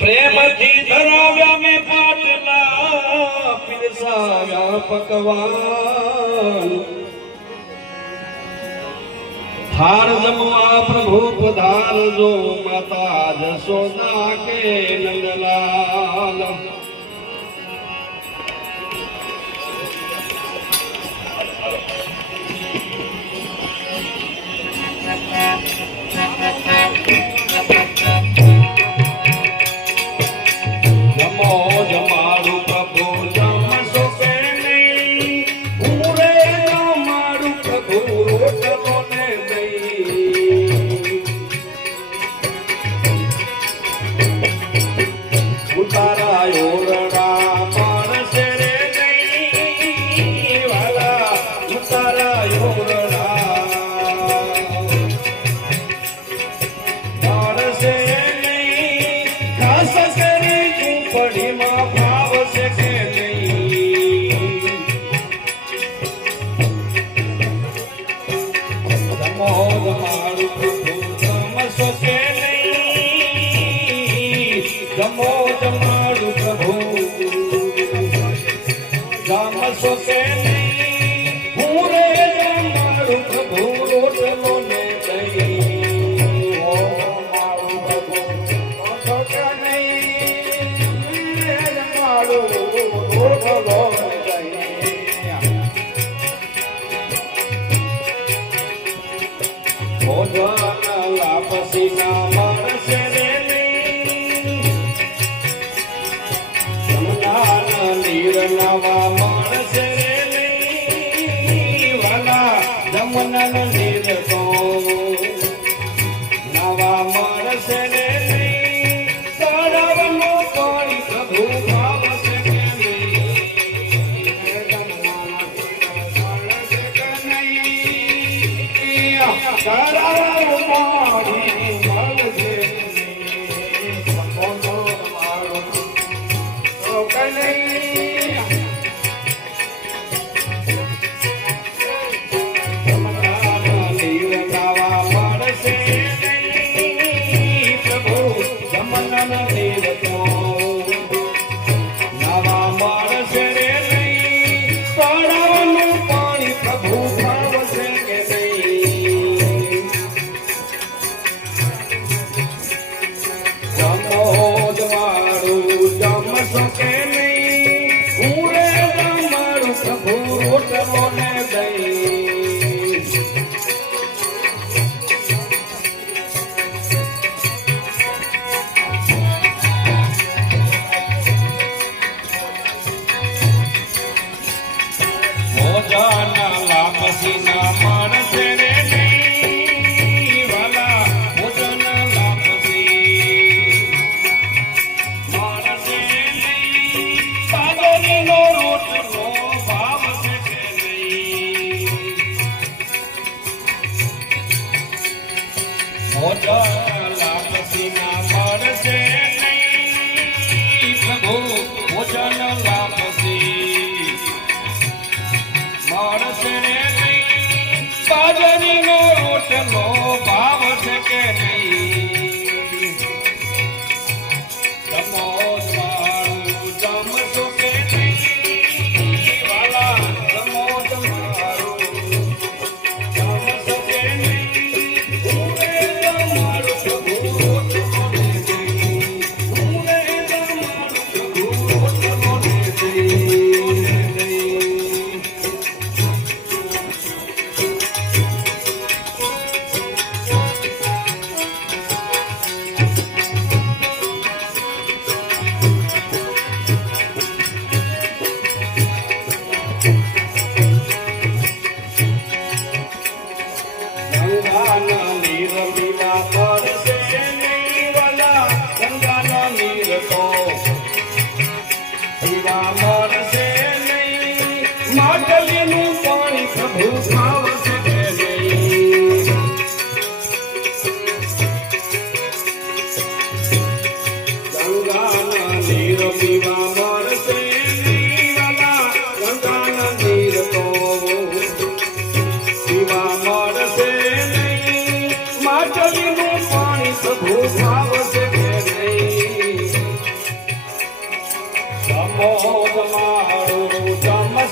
પ્રેમથી ધરાવ્યા મેં પાટલા પીરસાવ્યા પકવાન થાળ જમવા પ્રભુ પધારજો માતા જશોદા કે નંદલાલ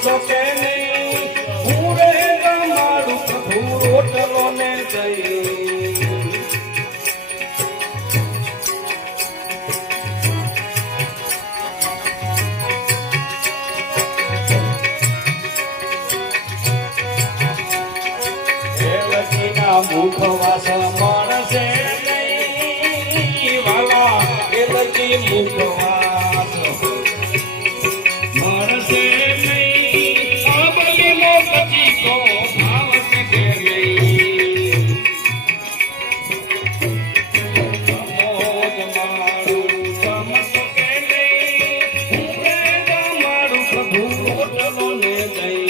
શકે નહીં પૂરે મારું પ્રભુ રોટલો ને દઈ મુખવાસ મળશે નહીં વાલા એલજી મુખવાસ મળશે નહીં આ બધી મોકજી કો ભાવશે કે નહીં મોજ મારું સમસો કે નહીં મારું પ્રભુ રોટલો ને દઈ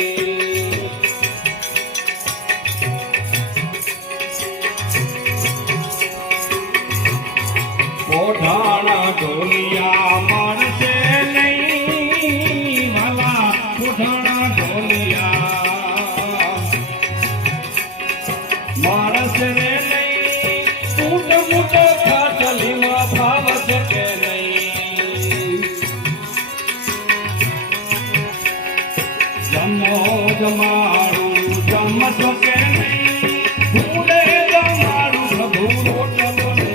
કોઠાણા ઢોલિયા મળશે નહીં વાલા કોઠાણા ઢોલિયા મળશે નહીં ટૂટ મૂટ ખાટલીમાં ફાવશે કે નહીં જમો જમાડું જમશો કે નહીં ભૂલે જમાડું પ્રભુ રોટલો ને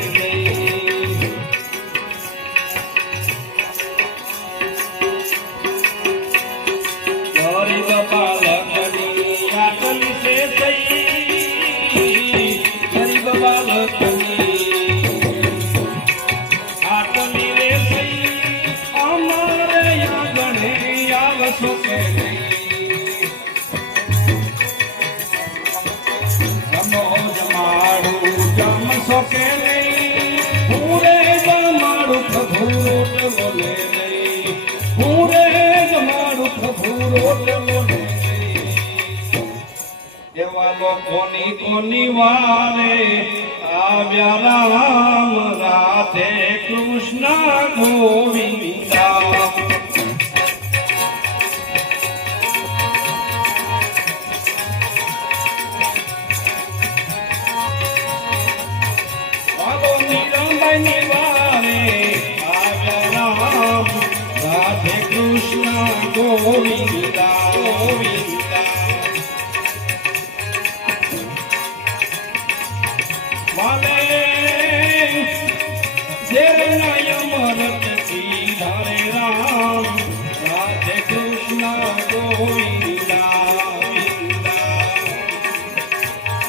કે નહીં પૂરે મારું પ્રભુ રોટલો ને નહીં પૂરે મારું પ્રભુ રોટલો ને એવા લોકોની કોની વારે આવ્યા રામ રાધે કૃષ્ણ ગોવિંદા રાધે કૃષ્ણ ગોવિંદા ગોવિંદા વાલે અમરત ધારે રામ રાધે કૃષ્ણ ગોવિંદા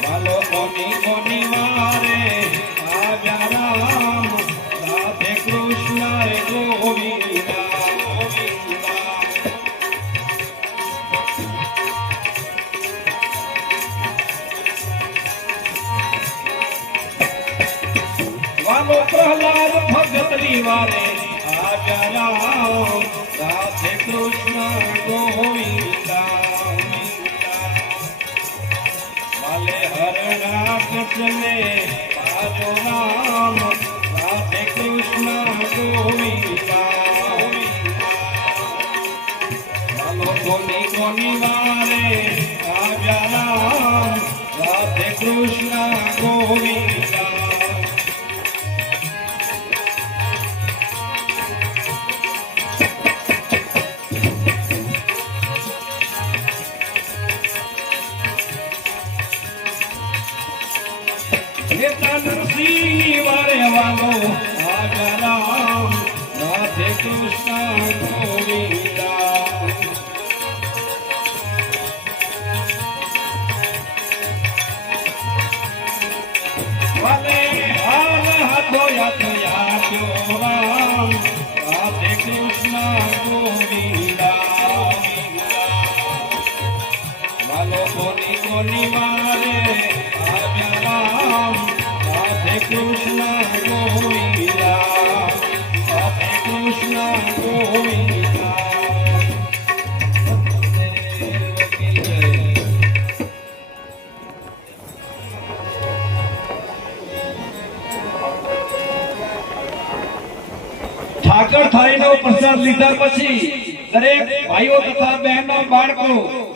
વાલો કોની કોની વારે આવ્યા રામ રાધે કૃષ્ણ ગોવિંદા વાલો પ્રહલાદ ભગત વારે આવ્યા રામ રાધે કૃષ્ણ ગોવિંદા વાલે હરણા કૃષ્ણે આજો રામ રાધે કૃષ્ણ ગોવિંદા વાલો કોની કોની વારે આવ્યા રામ રાધે કૃષ્ણ ગોવિંદા નરસિંહ વારે વાલો આવ્યા રામ રાધે કૃષ્ણ ગોવિંદા વાલે હાલ હાથો યાતો રામ રાધે કૃષ્ણ ગોવિંદા વાલો કોની કોની મારે આવ્યા રામ રાધે કૃષ્ણ ગોવિંદા રાધે કૃષ્ણ ગોવિંદા ઠાકર થાળીનો પ્રસાદ લીધા પછી દરેક ભાઈઓ તથા બહેનો બાળકો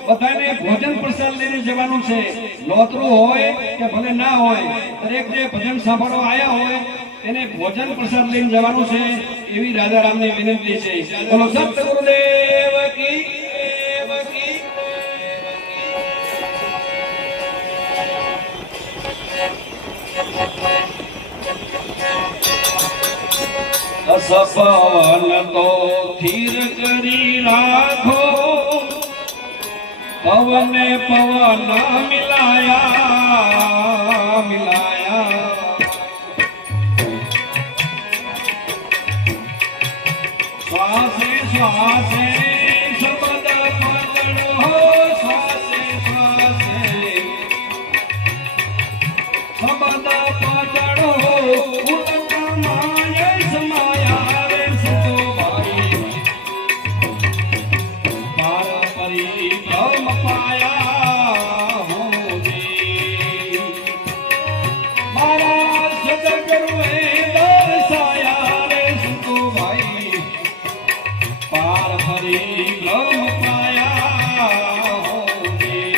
બધાને ભોજન પ્રસાદ લઈને જવાનું છે. લોતરું હોય કે ભલે ના હોય, દરેક જે ભજન સાંભળવા આવ્યા હોય એને ભોજન પ્રસાદ લઈને જવાનું છે એવી રાજારામની વિનંતી છે. બોલો સત ગુરુદેવ કી સપન તો સ્થિર કરી રાખો, પવને પવન મિલાયા મિલાયા, શ્વાસે શ્વાસે શબ્દ પકડો, શ્વાસે શ્વાસે શબ્દ પકડો, ઉલટમાય સમાયા રે સંતો ભાઈ, પાર પરિભ્રમ પાયા હોજી, મારા સદગુરુએ દર્શાયા રે સંતો ભાઈ, પાર પરિભ્રમ પાયા હોજી.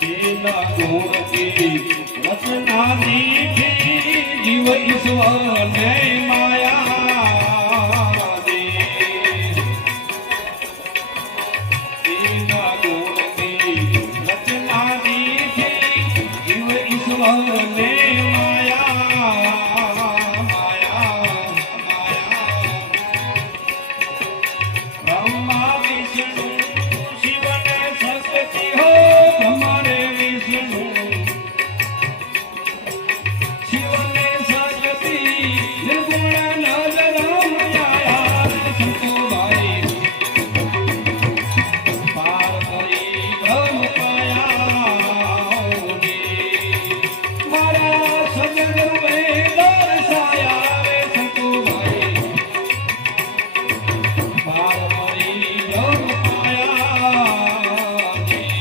તેના ગુણથી રચના દીઠી, જીવ ઈશ્વરને માયા દે. તેના ગુણથી રચના દીઠી, જીવ ઈશ્વરને માયા માયા માયા. બ્રહ્મા વિષ્ણુ શિવને શક્તિ હો, બ્રહ્મા રે વિષ્ણુ શિવને શક્તિ, નિર્ગુણ નજરામ આયા રે સંતો ભાઈ, પાર પરિભ્રમ પાયા હોજી, મારા સદગુરુએ દર્શાયા રે સંતો ભાઈ, પાર પરિભ્રમ પાયા જી.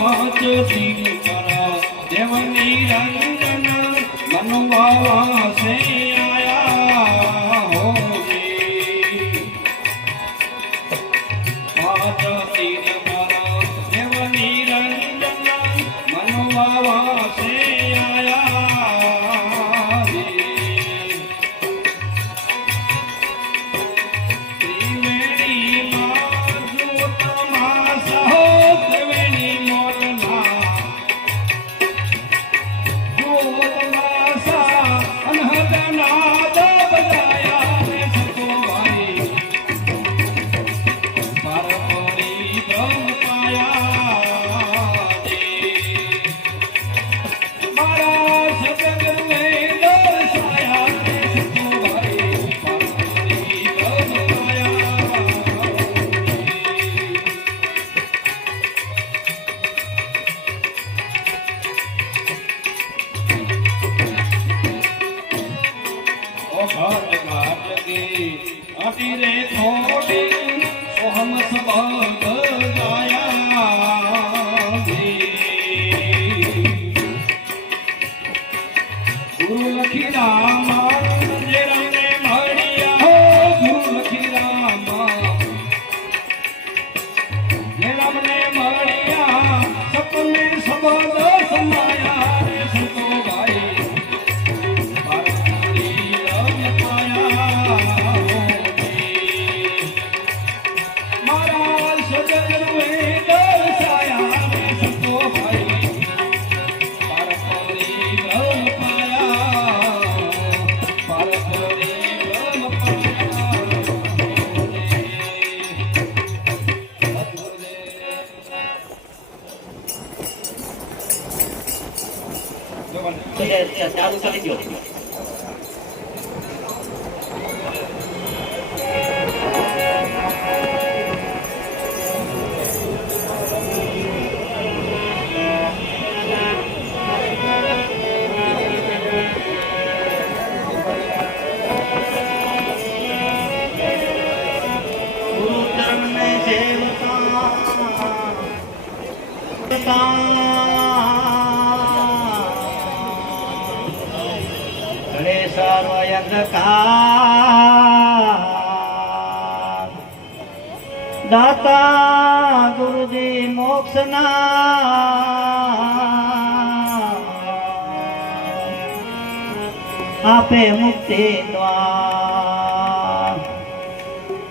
પાંચ દિન પર દેવ નિરંજન મનવા સે આયા હોજી, પાંચ દિન પર દેવ નિરંજન મનવા સે આયા જી. ત્રિવેણી માં જ્યોત માસ હો, ત્રિવેણી મોરના જ્યોત માસા, અનહદ નાદ બજાયા રે સંતો ભાઈ, પાર પરિભ્રમ પાયા જી, મારા સદગુરુએ દર્શાયા રે સંતો ભાઈ, પાર પરિભ્રમ પાયા જી. ઓ ઘાટ ઘાટ કે આટી રે થોડી, સોહમ સબગ ગાયા જી. ગુરુ લખી રામા જે રંગે મળ્યા હો, ગુરુ લખી રામા જે રામને મળ્યા, સપને સબદ સમાયા રે સંતો ભાઈ, પાર પરિભ્રમ પાયા હોજી, મારા સદગુરુએ દર્શાયા રે સંતો ભાઈ, પાર પરિભ્રમ પાયા, પાર પરિભ્રમ પાયા હોજી. ચાલુ કરી દો. દાતા ગુરુજી મોક્ષના આપે મુક્તિ દ્વાર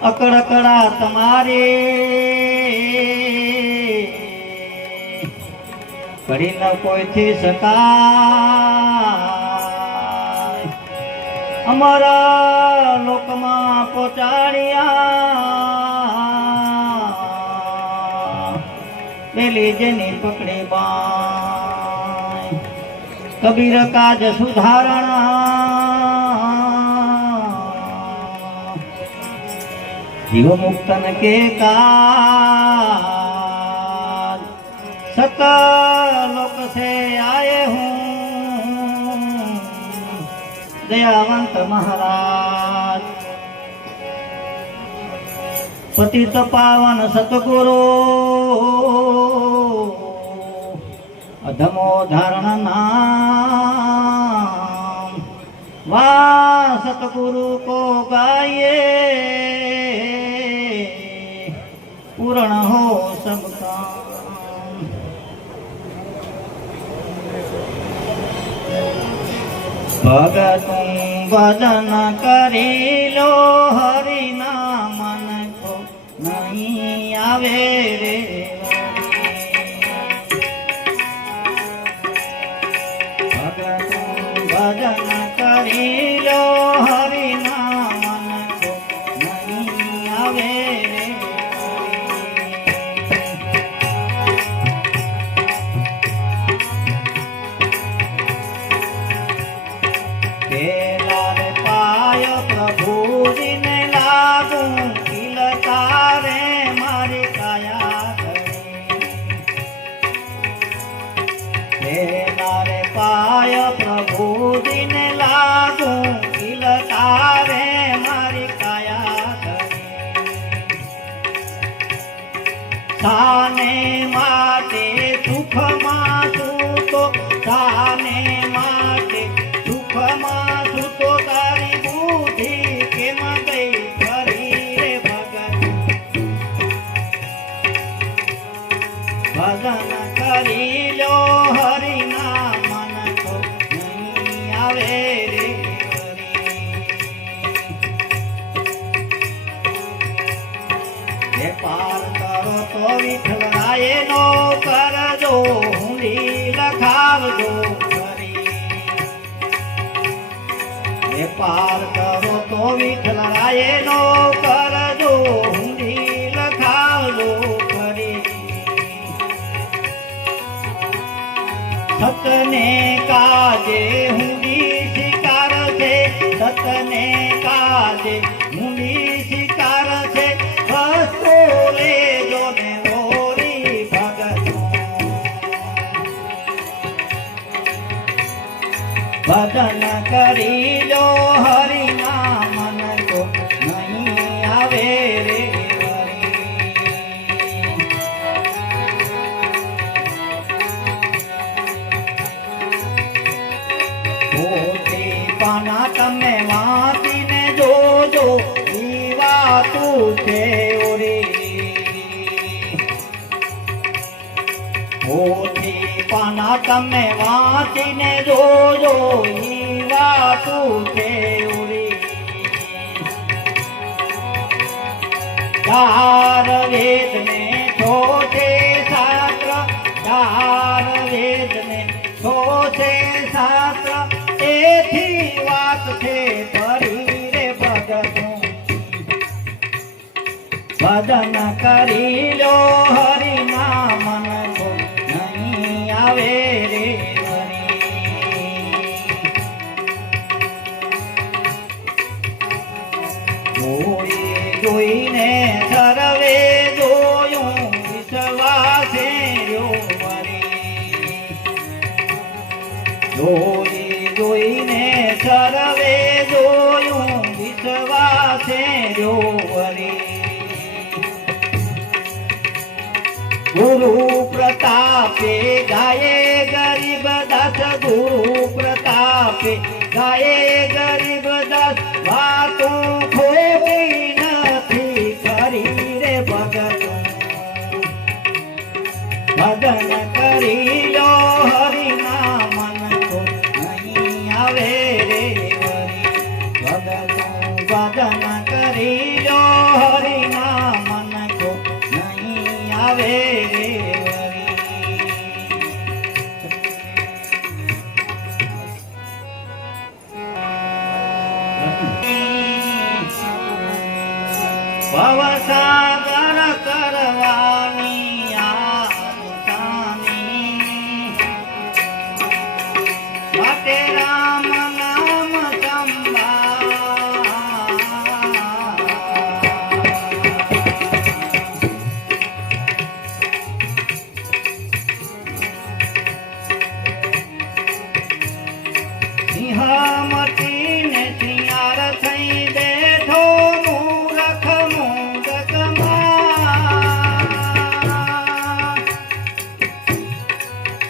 અકડકડા તમારી કરી ન કોઈથી શકાય અમારા લોકમાં પહોંચાડ્યા પેલી જેની પકડી બાય કબીર કાજ સુધારણા જીવ મુક્તન કે કાજ સત लोक से आए हूँ दयावंत महाराज पतित पावन सतगुरु अधमो धारण नाम वाह सतगुरु को गाइए पूर्ण हो सबका भगतुं भजन करी लो हरि नामन को नहीं आवे रे भगतुं भजन करी लो हरि नामन को नहीं आवे रे केलार पाय प्रभु दिन लागू किलकारे मारी काया केलार पाय प्रभु दिन लागू किलकारे मारी काया साने माटे सुख मातू तो साने माटे सुखમાં સુતો તારી બુદ્ધિ કેમ ગઈ ફરી રે ભગત ભજન કરી લો હરિના મન તો નહીં આવે રે હે પાર કરો તો વિઠ્ઠલાએ નો કરજો હુંડી લખાવજો पार करो तो विठ्ठलाए नो करजो हुंडी लखावજો કરી સતને કાજે હુંડી શિકાર છે સતને કાજે હુંડી શિકાર છે વસ્તુ લેજો ને દોરી ભગત ભજન કરી લો હરિના મન તો નહીં આવે રે પોતે પાના તમે વાંચીને જોજો ઈ વાતું છે ઓરે પોતે પાના તમે વાંચીને જોજો ઈ વાતું છે ઉરી ચાર વેદ ને છોટે શાસ્ત્ર ચાર વેદ ને છોટે શાસ્ત્ર એથી વાત છે ફરી રે ભગતું ભજન કરી લો હરિના મન કો નહીં આવે રે જોઈને સર્વે જોયું વિશ્વાસે રહ્યો મરી જોઈને સર્વે જોયું વિશ્વાસે રહ્યો મરી ગુરુ પ્રતાપે ગાયે ગરીબ દાસ ગુરુ પ્રતાપે ગાયે ગરીબ દાસ વાતો ખોટી નથી કરી રે ભગત ભવસાગર કરવાની આસાની માટે રામ નામ સિંહમતીને સિંહાર થઈ બેઠો મૂરખ મૂંગકમાં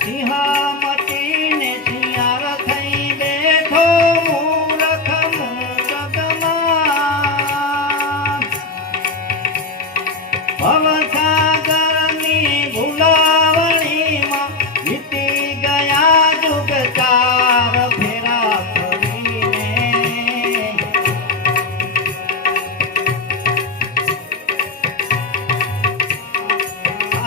સિંહમતીને સિંહાર થઈ બેઠો મૂરખ મૂંગકમાં ભવસાગરની ભૂલાવણીમાં વીતી ગયા જુગ ચાર ફેરા ફરીને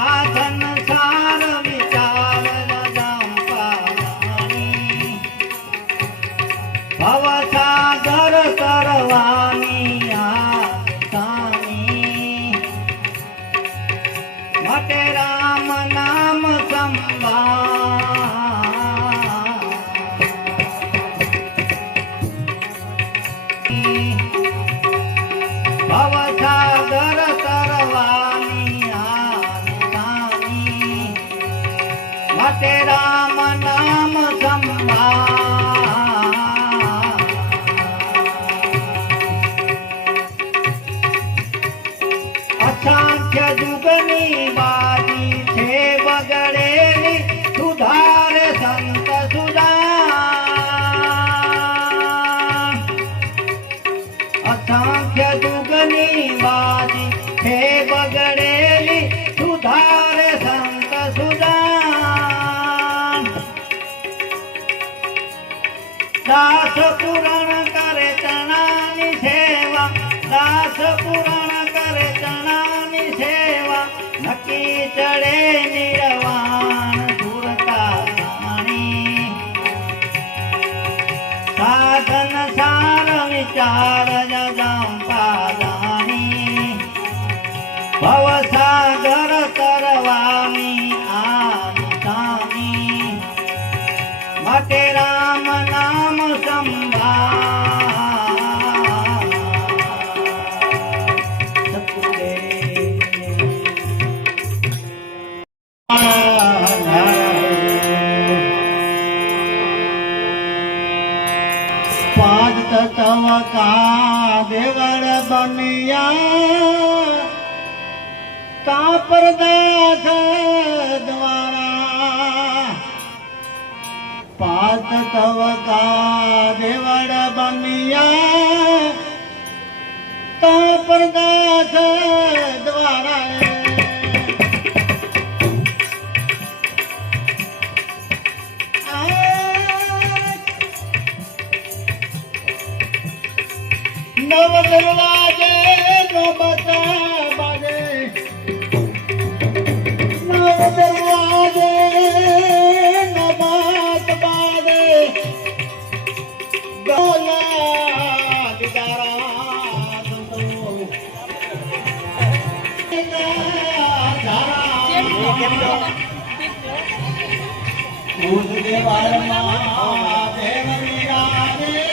આ સંસાર વિચાર જંપાણી ભવસાગર તરવાની આસાની માટે રામ નામ ભવસાગર તરવાની આસાની માટે રામ નામ અસંખ્ય જુગની બાજી છે બગડેલી સુધારે સંત સુધા અસંખ્ય જુગની બાજી છે બગડેલી સુધારે સંત સુધા દાસ પુરાણ કરે ચણાની સેવા દાસ પુરાણ કરે ચણાની સેવા નક્કી ચડે નિર્વાણ સુરતા જાણી સાધન સાર વિચાર જંપાદાણી ભવસાગર તરવાની આસાની માટે રામ નામ પાંચ તવકા દેવળ બનિયા તા પરદાસ દ્વારા પાંચ તવકા દેવળ બનિયા તા પરદાસ દ્વારા નવ દરવાજે નો બતા બાજે નવ દરવાજે નો બાત બાજે ગોલા દિદારા ઉદ દેવાળમાં દેવની રાજે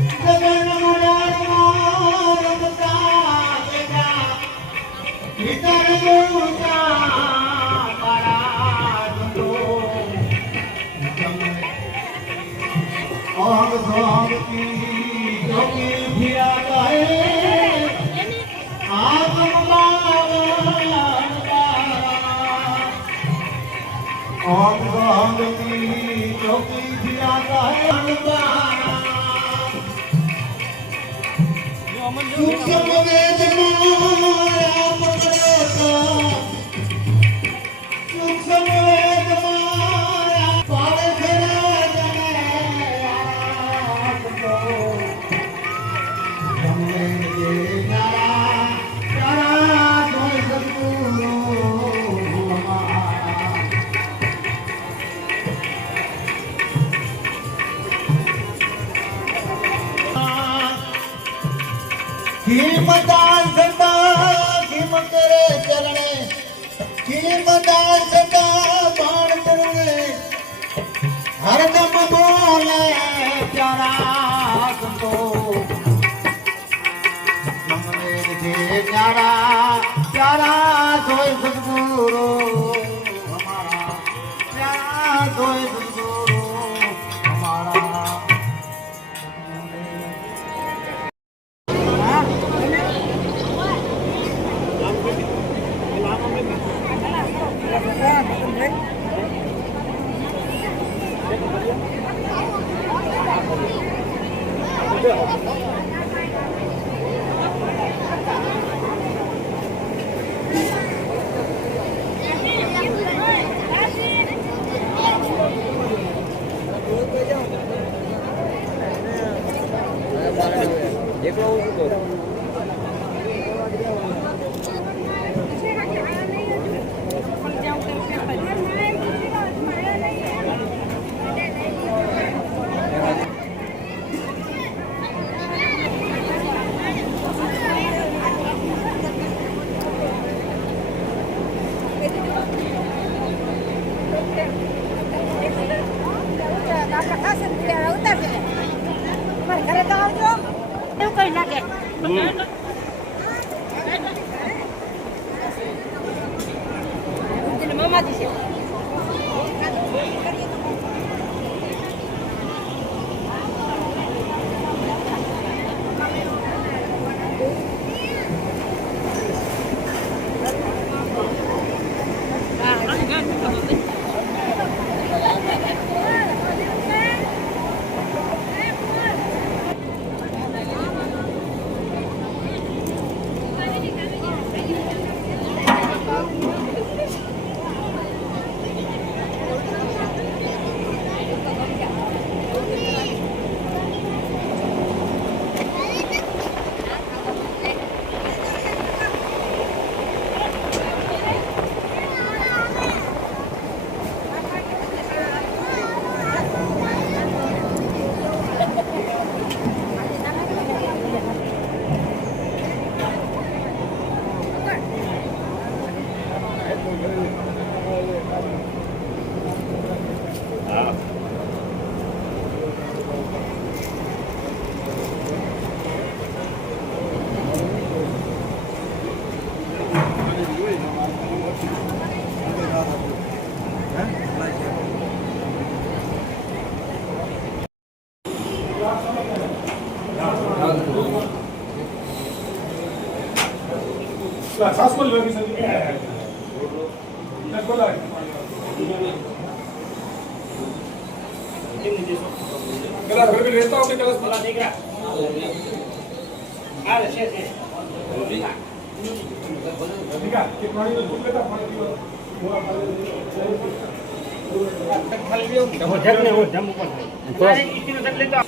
ગગન મુરાદમાં રમતા બેટા ભીતર મોટા તારા ધંધો આગ ભાગતી જોગી ભિયા ગાય આગમ બાવન તારા આગ ભાગતી જોગી ભિયા ગાય તારા સૂક્ષ્મ વેદમાં રામ કરતા સૂક્ષ્મ વેદમાં રામ પાળખરા જને આપતો તમને જે નારા તારા કોઈ સદગુરુ અમારા કિમદાન સદા કિમ કરે ચરણે કિમદાન સદા બાણ તરુણે હરદમ બોલે પ્યારા સંતો જમણે જે ન્યારા પ્યારા સોય સદગુરુ હમારા પ્યારા સોય સદગુરુ હમારા ઘરે તો આવજો એવું કઈ લાગે મામાજી છે સાસમાં લેવાની છે બોલાય કલા ઘર में रहता हूं मैं कला બોલા દીકરા આ છે દીકા કે પાણી નો દૂધ લેતા પાણી પીવા ખાલી લેવું જમને હું જમ ઉપર તો ઈટીનો જગ લેતો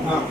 હા